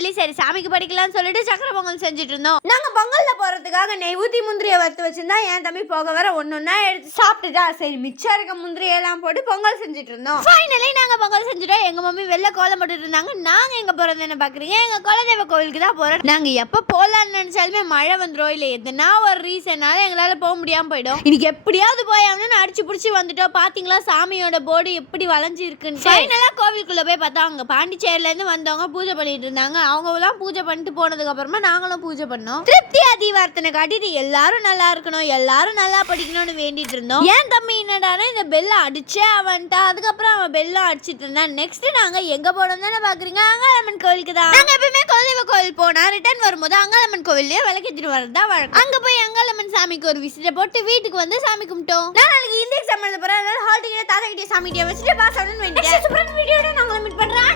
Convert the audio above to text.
கோவிலே சரி சாமிக்கு படிக்கலாம்னு சொல்லிட்டு சக்கரை பொங்கல் செஞ்சுட்டு இருந்தோம். நாங்க பொங்கல்ல போறதுக்காக நெய் ஊத்தி முந்திரியை வறுத்து வச்சிருந்தா என் தம்பி போக வர ஒன்னொன்னா எடுத்து சாப்பிட்டுட்டா. சரி மிச்சம் இருக்க முந்திரியெல்லாம் போட்டு பொங்கல் செஞ்சுட்டு இருந்தோம். ஃபைனலி நாங்க பொங்கல் செஞ்சுட்டோம். எங்க மம்மி வெளில கோலம் போட்டுட்டு இருந்தாங்க. நாங்க எங்க போறோம்னு என்ன பாக்குறீங்க, எங்க குலதெய்வ கோவிலுக்கு தான் போறோம். நாங்க எப்ப போலாம்னு நினைச்சாலுமே மழை வந்துரும், இல்ல எதனா ஒரு ரீசனால எங்களால போக முடியாம போயிடும். இன்னைக்கு எப்படியாவது போயாமனு அடிச்சு புடிச்சு வந்துட்டோம். பாத்தீங்களா சாமியோட போர்டு எப்படி வளைஞ்சு இருக்குன்னு. ஃபைனலா கோவிலுக்குள்ள போய் பார்த்தா அங்க பாண்டிச்சேரியில இருந்து வந்தவங்க பூஜை பண்ணிட்டு இருந்தாங்க. அவங்க எல்லாம் பூஜை பண்ணிட்டு போனதுக்கு அப்புறமா நாங்களும் பூஜை பண்ணோம். திருப்தி அதிவார்த்தனை காட்டிட்டு எல்லாரும் நல்லா இருக்கணும், எல்லாரும் நல்லா படிக்கணும்னு வேண்டிட்டு இருந்தோம். ஏன் தம்பி என்னடானா இந்த பெல்ல அடிச்சே அவன்ட்டா. அதுக்கப்புறம் அவன் பெல்லம் அடிச்சிட்டு இருந்தான். நெக்ஸ்ட் நாங்க எங்க போனோம் தானே பாக்குறீங்க, அங்காளம்மன் கோவிலுக்கு தான். நாங்க எப்பவுமே குலதெய்வ கோவில் போனா ரிட்டர்ன் வரும்போது அங்காளம்மன் கோவில்லயே விளக்கேத்திட்டு வரதா வழக்கம். அங்க போய் அங்காளம்மன் சாமிக்கு ஒரு விசிட்ட போட்டு வீட்டுக்கு வந்து சாமி கும்பிட்டோம். நான் நாளைக்கு இந்த எக்ஸாம் எழுத போறேன். அதனால ஹால் டிக்கெட் தாத்தா கிட்ட சாமி கிட்ட வச்சுட்டு பாஸ் ஆகணும்னு வேண்டிட்டேன். சூப்பரான வீடியோட நாங்கள மீட் பண்றேன்.